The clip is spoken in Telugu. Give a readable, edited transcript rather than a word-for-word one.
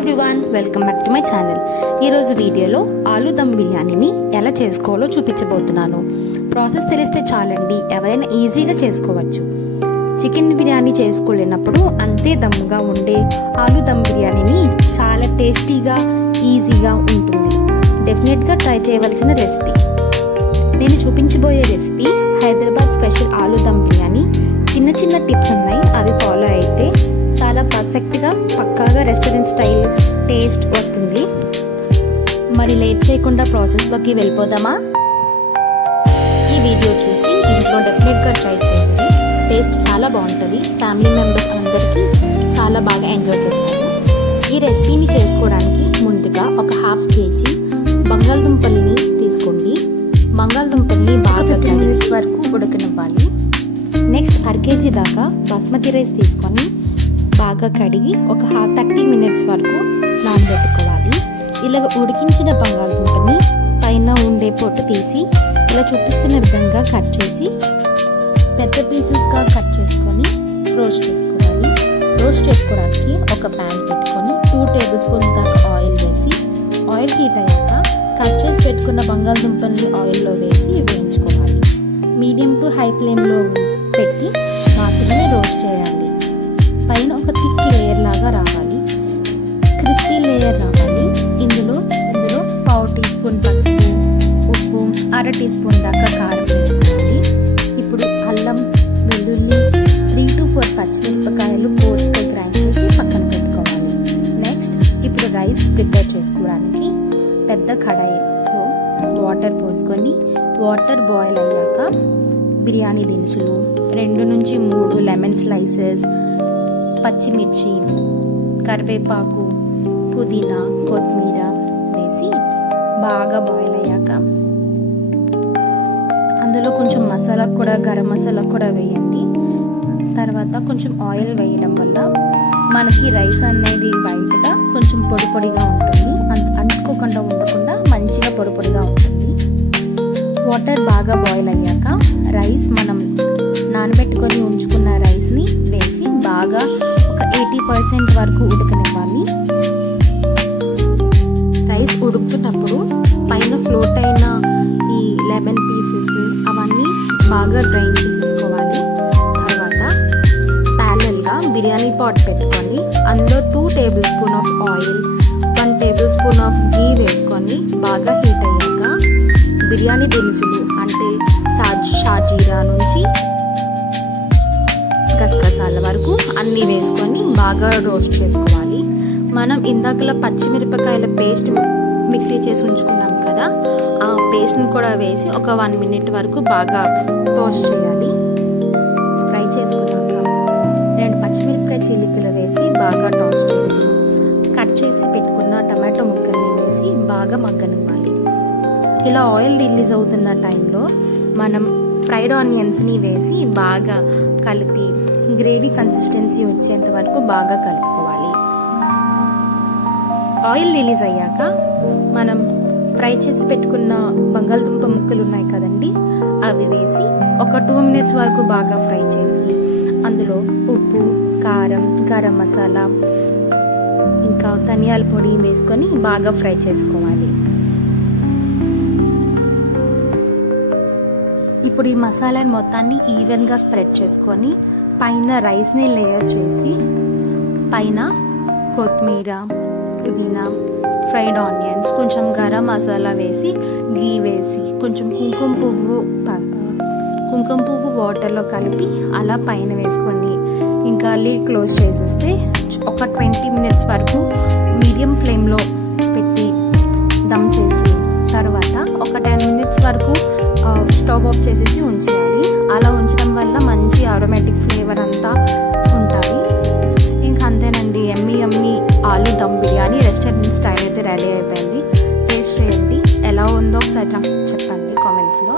Everyone, welcome back to my channel. ఈరోజు వీడియోలో ఆలు దమ్ బిర్యానీని ఎలా చేసుకోవాలో చూపించబోతున్నాను. ప్రాసెస్ తెలిస్తే చాలండి, ఎవరైనా ఈజీగా చేసుకోవచ్చు. చికెన్ బిర్యానీ చేసుకోలేనప్పుడు అంతే దమ్ముగా ఉండే ఆలు దమ్ బిర్యానీని చాలా టేస్టీగా ఈజీగా ఉంటుంది. డెఫినెట్గా ట్రై చేయవలసిన రెసిపీ. నేను చూపించబోయే రెసిపీ హైదరాబాద్ స్పెషల్ ఆలు దమ్ బిర్యానీ. చిన్న చిన్న టిప్స్ ఉన్నాయి, అవి ఫాలో అయితే చాలా పర్ఫెక్ట్గా పక్కాగా రెస్టారెంట్ స్టైల్ టేస్ట్ వస్తుంది. మరి లేట్ చేయకుండా ప్రాసెస్లోకి వెళ్ళిపోదామా? ఈ వీడియో చూసి ఇంట్లో డెఫినెట్గా ట్రై చేయండి. టేస్ట్ చాలా బాగుంటుంది. ఫ్యామిలీ మెంబర్స్ అందరికీ చాలా బాగా ఎంజాయ్ చేస్తారు. ఈ రెసిపీని చేసుకోవడానికి ముందుగా ఒక ½ కేజీ బంగాళదుంపల్ని తీసుకోండి. బంగాళదుంపల్ని బాగా 15 మినిట్స్ వరకు ఉడకనివ్వాలి. నెక్స్ట్ ½ కేజీ దాకా బాస్మతి రైస్ తీసుకొని బాగా కడిగి ఒక 30 మినిట్స్ వరకు నానబెట్టుకోవాలి. ఇలాగ ఉడికించిన బంగాళదుంపని పైన ఉండే పొట్టు తీసి ఇలా చూపిస్తున్న విధంగా కట్ చేసి పెద్ద పీసెస్గా కట్ చేసుకొని రోస్ట్ చేసుకోవాలి. రోస్ట్ చేసుకోవడానికి ఒక ప్యాన్ పెట్టుకొని 2 టేబుల్ స్పూన్స్ దాకా ఆయిల్ వేసి, ఆయిల్ హీట్ అయ్యాక కట్ చేసి పెట్టుకున్న బంగాళదుంపల్ని ఆయిల్లో వేసి వేయించుకోవాలి. మీడియం టు హై ఫ్లేమ్లో పెట్టి మాత్రమే రోస్ట్ చేయాలి. పైన ఒక థిక్ లేయర్ లాగా రావాలి, క్రిస్పీ లేయర్ రావాలి. ఇందులో ½ టీ స్పూన్ పసుపు, ఉప్పు, ½ టీ స్పూన్ దాకా కారం వేసుకోవాలి. ఇప్పుడు అల్లం, వెల్లుల్లి, 3 to 4 పచ్చిమిరపకాయలు కోర్స్గా గ్రైండ్ చేసి పక్కన పెట్టుకోవాలి. నెక్స్ట్ ఇప్పుడు రైస్ ప్రిపేర్ చేసుకోవడానికి పెద్ద కడాయిలో వాటర్ పోసుకొని వాటర్ బాయిల్ అయ్యాక బిర్యానీ దినుసులు, 2 నుంచి 3 లెమన్ స్లైసెస్, పచ్చిమిర్చి, కరివేపాకు, పుదీనా, కొత్తిమీర వేసి బాగా బాయిల్ అయ్యాక అందులో కొంచెం మసాలా కూడా, గరం మసాలా కూడా వేయండి. తర్వాత కొంచెం ఆయిల్ వేయడం వల్ల మనకి రైస్ అనేది వైట్గా కొంచెం పొడి పొడిగా ఉంటుంది. అంటుకోకుండా ఉండకుండా మంచిగా పొడి పొడిగా ఉంటుంది. వాటర్ బాగా బాయిల్ అయ్యాక రైస్, మనం నానబెట్టుకొని ఉంచుకున్న రైస్ని వేసి బాగా ఒక 80% వరకు ఉడకనివ్వాలి. రైస్ ఉడుకుతున్నప్పుడు పైన ఫ్లోట్ అయిన ఈ లెమన్ పీసెస్ అవన్నీ బాగా డ్రైన్ చేసేసుకోవాలి. తర్వాత ప్యారలల్గా బిర్యానీ పాట్ పెట్టుకొని అందులో 2 tablespoon of oil, 1 tablespoon of ghee వేసుకొని బాగా హీట్ అయ్యాక బిర్యానీ దినుసులు అంటే షాజీరా నుంచి గసగసాల వరకు అన్నీ వేసుకొని బాగా రోస్ట్ చేసుకోవాలి. మనం ఇందాకలా పచ్చిమిరపకాయల పేస్ట్ మిక్సీ చేసి ఉంచుకున్నాం కదా, ఆ పేస్ట్ని కూడా వేసి ఒక 1 మినిట్ వరకు బాగా టోస్ట్ చేయాలి. ఫ్రై చేసుకున్నాక 2 పచ్చిమిరపకాయ చీలికలు వేసి బాగా టోస్ట్ చేసి కట్ చేసి పెట్టుకున్న టమాటో ముక్కల్ని వేసి బాగా మగ్గనివ్వాలి. ఇలా ఆయిల్ రిలీజ్ అవుతున్న టైంలో మనం ఫ్రైడ్ ఆనియన్స్ని వేసి బాగా కలిపి గ్రేవీ కన్సిస్టెన్సీ వచ్చేంత వరకు బాగా కలుపుకోవాలి. ఆయిల్ రిలీజ్ అయ్యాక మనం ఫ్రై చేసి పెట్టుకున్న బంగాళదుంప ముక్కలు ఉన్నాయి కదండి, అవి వేసి ఒక 2 మినిట్స్ వరకు బాగా ఫ్రై చేసి అందులో ఉప్పు, కారం, గరం మసాలా, ఇంకా ధనియాల పొడి వేసుకొని బాగా ఫ్రై చేసుకోవాలి. ఇప్పుడు ఈ మసాలాని మొత్తాన్ని ఈవెన్గా స్ప్రెడ్ చేసుకొని పైన రైస్ని లేయర్ చేసి పైన కొత్తిమీర, పుదీనా, ఫ్రైడ్ ఆనియన్స్, కొంచెం గరం మసాలా వేసి, ఘీ వేసి, కొంచెం కుంకుమ పువ్వు వాటర్లో కలిపి అలా పైన వేసుకొని ఇంకా లిడ్ క్లోజ్ చేసేస్తే ఒక 20 మినిట్స్ వరకు మీడియం ఫ్లేమ్లో పెట్టి దమ్ చేసి తర్వాత ఒక 10 మినిట్స్ వరకు స్టవ్ ఆఫ్ చేసేసి ఉంచేయాలి. అలా ఉంచడం వల్ల మంచి ఆరోమేటిక్ ఫ్లేవర్ అంతా ఉంటుంది. ఇంకా అంతేనండి, యమ్మీ ఆలు దమ్ బిర్యానీ రెస్టారెంట్ స్టైల్ అయితే రెడీ అయిపోయింది. టేస్ట్ చేయండి, ఎలా ఉందో ఒకసారి నాకు చెప్పండి కామెంట్స్లో.